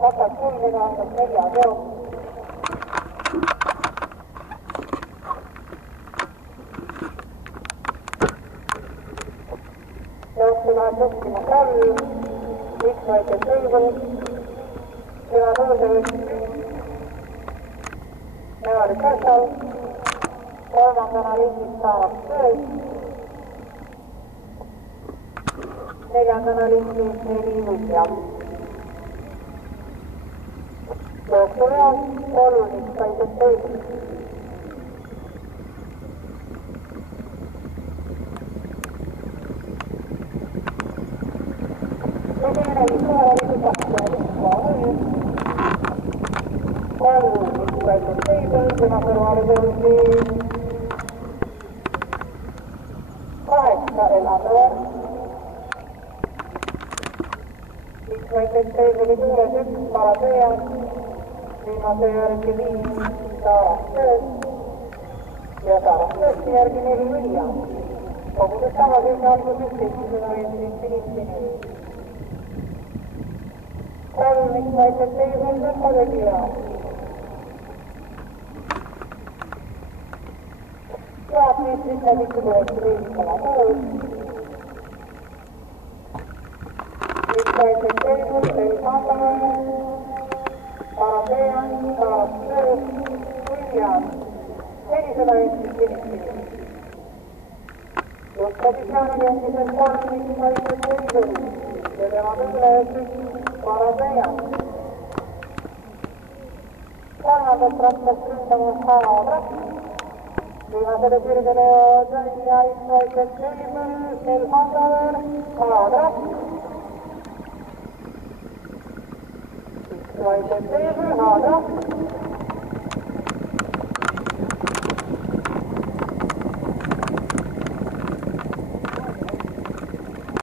vastas kulmine on 4 teoks. Jooksuna juhtima 3, liikmeid teisel, süva tõusel, nevali kõrsal, kolmandana liikmid saavad tööd, neljandana liikmid Heli William. Jooksureas 3 liikmeid teisel. Esimene liikmeid teisel, tema kõrvale tõusi 8 Elander. Liikmeid teisel tuules 1 Paratea, viimase järgi 5 Saaras töös ja Saaras töösti järgi 4 William. Kogudes tagasi alguses 750 Filippini. 3 liikmeid teisel Tõppategija. Jaapnis liikmedikud oleksid riiskama koos. Liikmeid teisel Elfandame, Paratea, Saaras töös, William, 400 Filippini. Posiziooni endiselt 3 liikmeid teisel ja tema kõrles Paratea. Kolmandat rattast ründamas haavad ratt. Viimasele sirgele ja liikmeid teisel Elfandame, haavad ratt. Liikmeid teisel haavad ratt.